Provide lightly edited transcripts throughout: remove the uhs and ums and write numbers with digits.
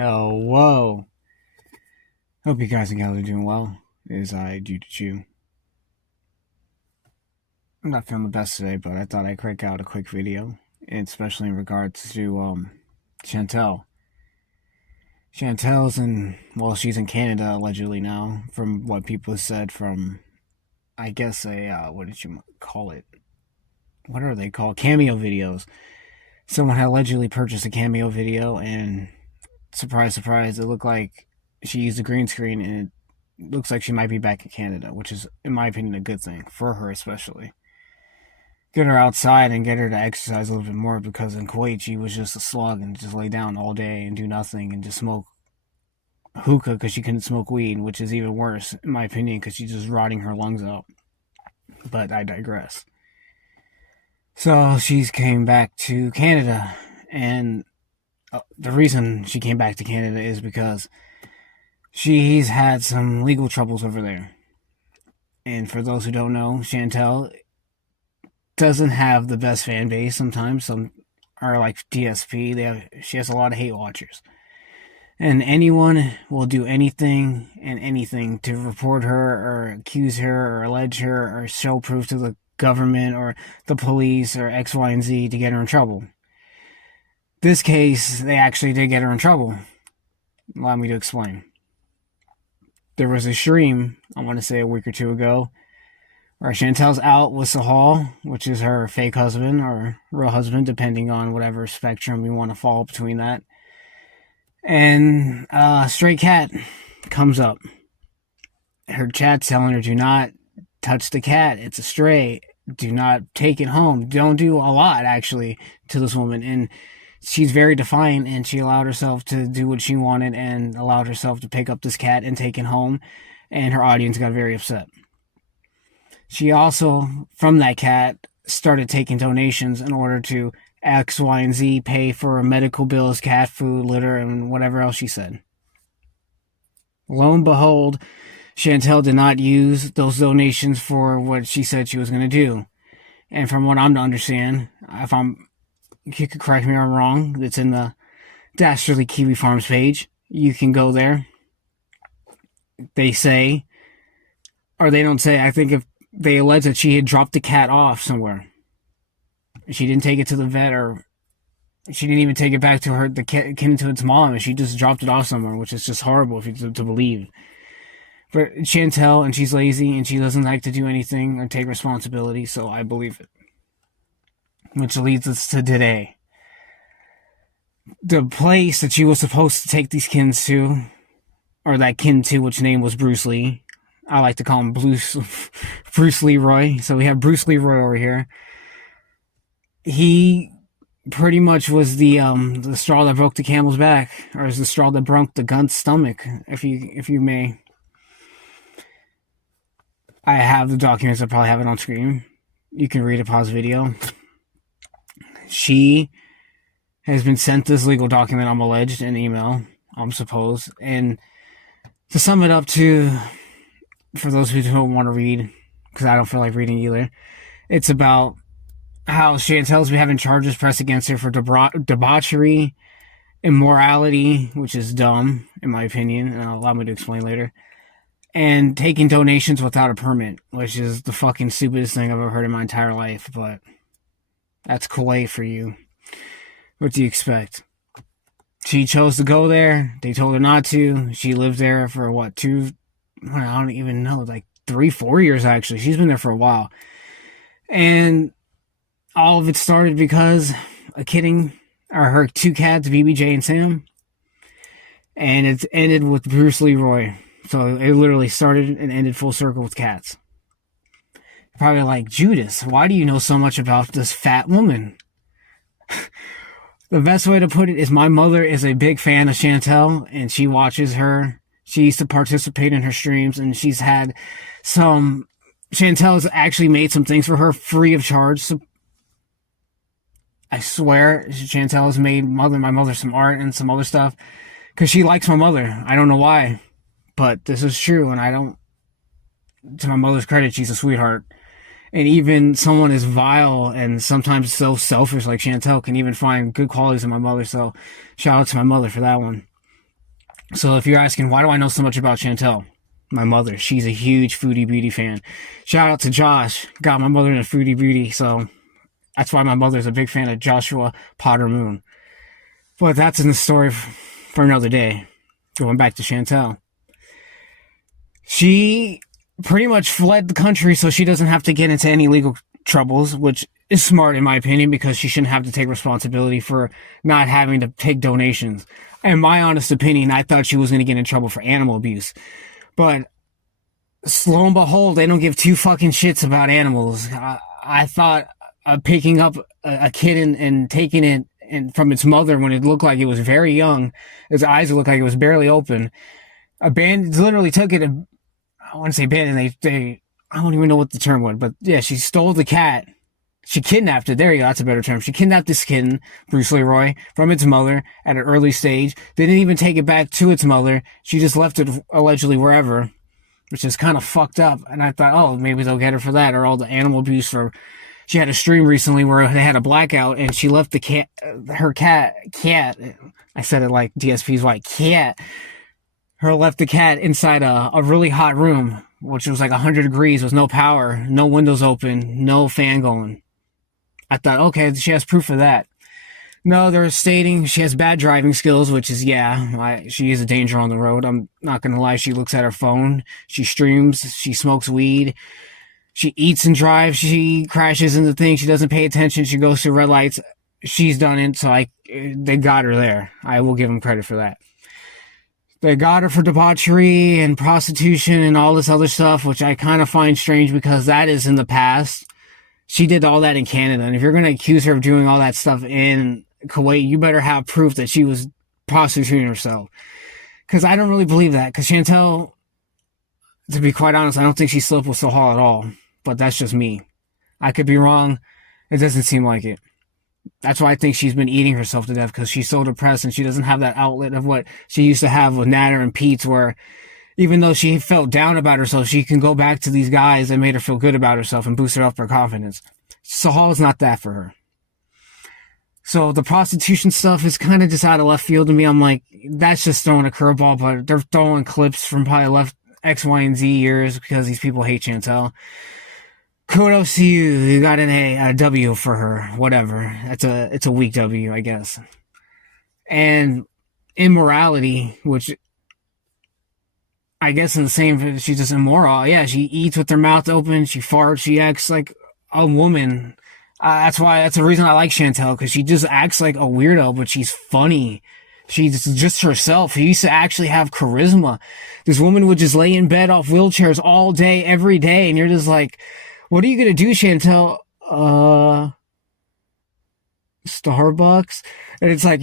Oh, whoa. Hope you guys and gals are doing well, as I do to you. I'm not feeling the best today, but I thought I'd crank out a quick video, especially in regards to Chantal. She's in Canada allegedly now, from what people have said from, I guess, what did you call it? What are they called? Cameo videos. Someone had allegedly purchased a cameo video, and surprise, surprise, it looked like she used a green screen, and it looks like she might be back in Canada, which is, in my opinion, a good thing for her, especially. Get her outside and get her to exercise a little bit more, because in Kuwait she was just a slug and just lay down all day and do nothing and just smoke hookah because she couldn't smoke weed, which is even worse, in my opinion, because she's just rotting her lungs out. But I digress. So she's came back to Canada, and the reason she came back to Canada is because she's had some legal troubles over there. And for those who don't know, Chantal doesn't have the best fan base sometimes. Some are like DSP. She has a lot of hate watchers. And anyone will do anything and anything to report her or accuse her or allege her or show proof to the government or the police or X, Y, and Z to get her in trouble. This case, they actually did get her in trouble. Allow me to explain. There was a stream, I want to say a week or two ago, where Chantal's out with Sahal, which is her fake husband or real husband, depending on whatever spectrum we want to fall between that. And a stray cat comes up. Her chat's telling her, do not touch the cat. It's a stray. Do not take it home. Don't do a lot, actually, to this woman. And she's very defiant, and she allowed herself to do what she wanted and allowed herself to pick up this cat and take it home. And her audience got very upset. She also, from that cat, started taking donations in order to X, Y, and Z pay for medical bills, cat food, litter, and whatever else she said. Lo and behold, Chantal did not use those donations for what she said she was going to do. And from what I'm to understand, you could correct me if I'm wrong, it's in the Dastardly Kiwi Farms page. You can go there. They say, or they don't say, I think if they allege that she had dropped the cat off somewhere. She didn't take it to the vet, or she didn't even take it back to the cat to its mom, and she just dropped it off somewhere, which is just horrible to believe. But Chantal, and she's lazy, and she doesn't like to do anything or take responsibility, so I believe it. Which leads us to today. The place that she was supposed to take these kins to, or that kin to, which name was Bruce Lee. I like to call him Bruce Leroy. So we have Bruce Leroy over here. He pretty much was the straw that broke the camel's back, or is the straw that broke the gun's stomach, if you may. I have the documents. I probably have it on screen. You can read it, pause the video. She has been sent this legal document, I'm alleged, in email, I'm supposed. And to sum it up for those who don't want to read, because I don't feel like reading either, it's about how Chantal's been having charges pressed against her for debauchery, immorality, which is dumb, in my opinion, and allow me to explain later, and taking donations without a permit, which is the fucking stupidest thing I've ever heard in my entire life, but that's Kuwait for you. What do you expect? She chose to go there. They told her not to. She lived there for, I don't even know, like 3-4 years, actually. She's been there for a while. And all of it started because her two cats, BBJ and Sam. And it's ended with Bruce Leroy. So it literally started and ended full circle with cats. Probably like, Judas, why do you know so much about this fat woman? The best way to put it is my mother is a big fan of Chantal, and she watches her. She used to participate in her streams, and she's had Chantal's actually made some things for her free of charge. So I swear, Chantal has made my mother some art and some other stuff, because she likes my mother. I don't know why, but this is true, and to my mother's credit, she's a sweetheart. And even someone as vile and sometimes so selfish like Chantal can even find good qualities in my mother. So shout out to my mother for that one. So if you're asking, why do I know so much about Chantal? My mother, she's a huge Foodie Beauty fan. Shout out to Josh, got my mother into Foodie Beauty, so that's why my mother's a big fan of Joshua Potter Moon. But that's in the story for another day. Going back to Chantal. She pretty much fled the country so she doesn't have to get into any legal troubles, which is smart in my opinion, because she shouldn't have to take responsibility for not having to take donations. In my honest opinion, I thought she was going to get in trouble for animal abuse. But lo and behold, they don't give two fucking shits about animals. I thought picking up a kid and taking it from its mother when it looked like it was very young, its eyes looked like it was barely open. Literally took it. I want to say abandoned. They I don't even know what the term was, but yeah, she stole the cat. She kidnapped it. There you go. That's a better term. She kidnapped this kitten, Bruce Leroy, from its mother at an early stage. They didn't even take it back to its mother. She just left it allegedly wherever, which is kind of fucked up. And I thought, oh, maybe they'll get her for that, or all the animal abuse for. She had a stream recently where they had a blackout and she left the her cat. I said it like DSP's white cat. Left the cat inside a really hot room, which was like 100 degrees with no power, no windows open, no fan going. I thought, okay, she has proof of that. No, they're stating she has bad driving skills, which is, she is a danger on the road. I'm not going to lie. She looks at her phone. She streams. She smokes weed. She eats and drives. She crashes into things. She doesn't pay attention. She goes through red lights. She's done it, so they got her there. I will give them credit for that. They got her for debauchery and prostitution and all this other stuff, which I kind of find strange because that is in the past. She did all that in Canada, and if you're going to accuse her of doing all that stuff in Kuwait, you better have proof that she was prostituting herself. Because I don't really believe that, because Chantal, to be quite honest, I don't think she slept with Sahal at all, but that's just me. I could be wrong. It doesn't seem like it. That's why I think she's been eating herself to death, because she's so depressed and she doesn't have that outlet of what she used to have with Natter and Pete's, where even though she felt down about herself, she can go back to these guys that made her feel good about herself and boost her up her confidence. Sahal is not that for her. So the prostitution stuff is kind of just out of left field to me. I'm like, that's just throwing a curveball, but they're throwing clips from probably left X, Y, and Z years because these people hate Chantal. Kudos to you. You got a W for her. Whatever. It's a weak W, I guess. And immorality, which I guess in the same, she's just immoral. Yeah, she eats with her mouth open. She farts. She acts like a woman. That's the reason I like Chantal, because she just acts like a weirdo, but she's funny. She's just herself. She used to actually have charisma. This woman would just lay in bed off wheelchairs all day, every day, and you're just like, what are you gonna do, Chantal? Starbucks? And it's like,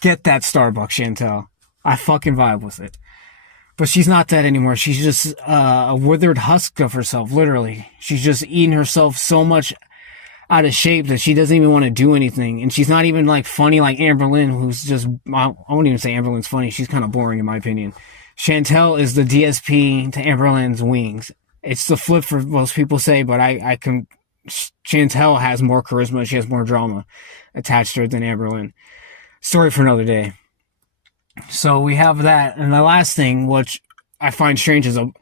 get that Starbucks, Chantal. I fucking vibe with it. But she's not that anymore. She's just a withered husk of herself, literally. She's just eating herself so much out of shape that she doesn't even want to do anything. And she's not even like funny like Amber Lynn, who's just, I won't even say Amber Lynn's funny. She's kind of boring in my opinion. Chantal is the DSP to Amber Lynn's wings. It's the flip for most people say, but Chantal has more charisma. She has more drama attached to her than Amber Lynn. Story for another day. So we have that. And the last thing, which I find strange, is in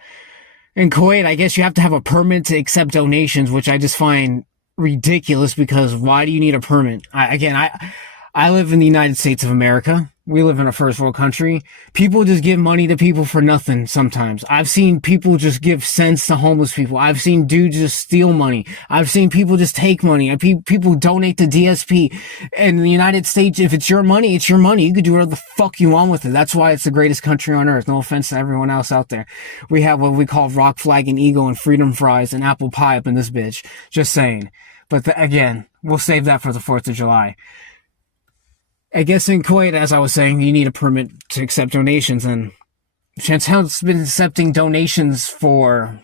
Kuwait, I guess you have to have a permit to accept donations, which I just find ridiculous, because why do you need a permit? I live in the United States of America. We live in a first world country. People just give money to people for nothing sometimes. I've seen people just give cents to homeless people. I've seen dudes just steal money. I've seen people just take money. People donate to DSP. In the United States, if it's your money, it's your money. You could do whatever the fuck you want with it. That's why it's the greatest country on earth. No offense to everyone else out there. We have what we call rock flag and ego and freedom fries and apple pie up in this bitch. Just saying. But again, we'll save that for the 4th of July. I guess in Kuwait, as I was saying, you need a permit to accept donations, and Chantal's been accepting donations for,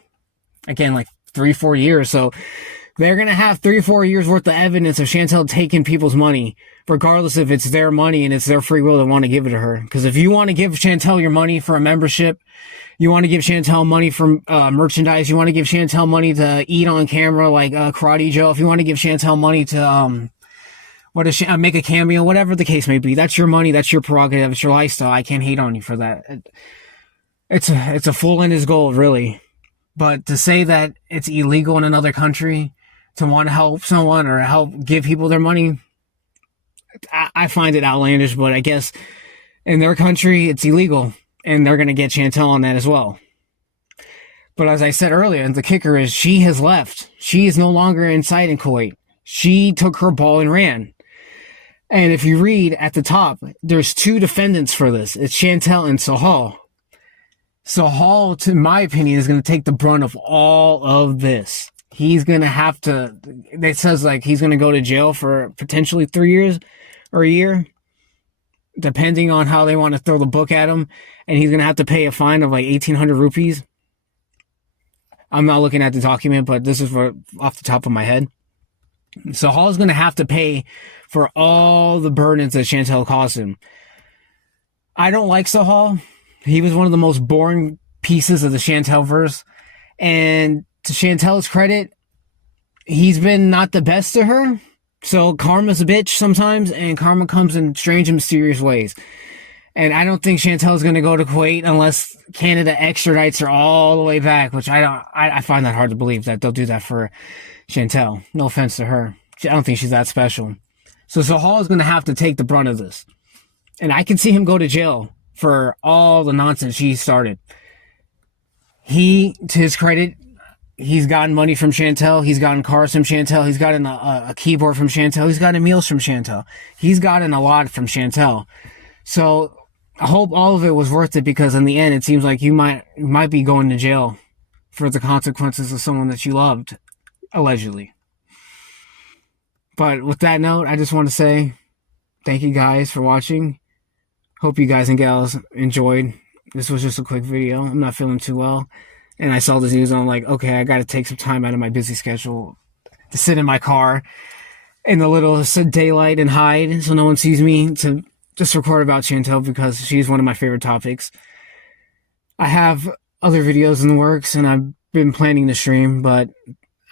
again, like 3-4 years, so they're going to have 3-4 years worth of evidence of Chantal taking people's money, regardless if it's their money and it's their free will to want to give it to her. Because if you want to give Chantal your money for a membership, you want to give Chantal money for merchandise, you want to give Chantal money to eat on camera like Karate Joe, if you want to give Chantal money to what does she make a cameo, whatever the case may be. That's your money, that's your prerogative, it's your lifestyle. I can't hate on you for that. It's a fool in his gold, really. But to say that it's illegal in another country to want to help someone or help give people their money, I find it outlandish. But I guess in their country, it's illegal, and they're going to get Chantal on that as well. But as I said earlier, the kicker is she has left. She is no longer inside in Kuwait. She took her ball and ran. And if you read at the top, there's two defendants for this. It's Chantal and Sahal. Sahal, to my opinion, is going to take the brunt of all of this. He's going to have to, it says like he's going to go to jail for potentially 3 years or a year, depending on how they want to throw the book at him. And he's going to have to pay a fine of like 1,800 rupees. I'm not looking at the document, but this is off the top of my head. Sahal's going to have to pay for all the burdens that Chantal caused him. I don't like Sahal. He was one of the most boring pieces of the Chantal verse. And to Chantal's credit, he's been not the best to her. So karma's a bitch sometimes, and karma comes in strange and mysterious ways. And I don't think Chantal's going to go to Kuwait unless Canada extradites her all the way back, which I find that hard to believe that they'll do that for Chantal. No offense to her. I don't think she's that special. So Sahal is going to have to take the brunt of this. And I can see him go to jail for all the nonsense he started. He, to his credit, he's gotten money from Chantal. He's gotten cars from Chantal. He's gotten a keyboard from Chantal. He's gotten meals from Chantal. He's gotten a lot from Chantal. So I hope all of it was worth it, because in the end, it seems like you might be going to jail for the consequences of someone that you loved, allegedly. But with that note, I just want to say thank you guys for watching. Hope you guys and gals enjoyed. This was just a quick video. I'm not feeling too well. And I saw this news and I'm like, okay, I got to take some time out of my busy schedule to sit in my car in the little daylight and hide so no one sees me, to just record about Chantal, because she's one of my favorite topics. I have other videos in the works and I've been planning to stream, but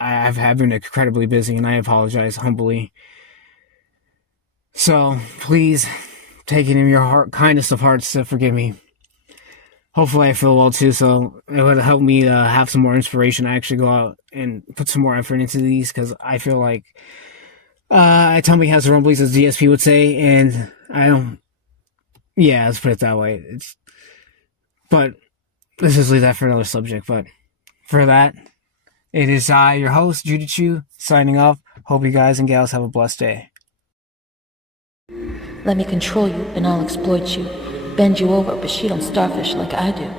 I have been incredibly busy, and I apologize humbly. So please take it in your kindest of hearts to forgive me. Hopefully I feel well too, so it would help me have some more inspiration to actually go out and put some more effort into these, because I feel like tummy has the rumblies, as DSP would say, and I don't. Yeah, let's put it that way. But let's just leave that for another subject. But for that, it is I, your host, Judy Chu, signing off. Hope you guys and gals have a blessed day. Let me control you and I'll exploit you. Bend you over, but she don't starfish like I do.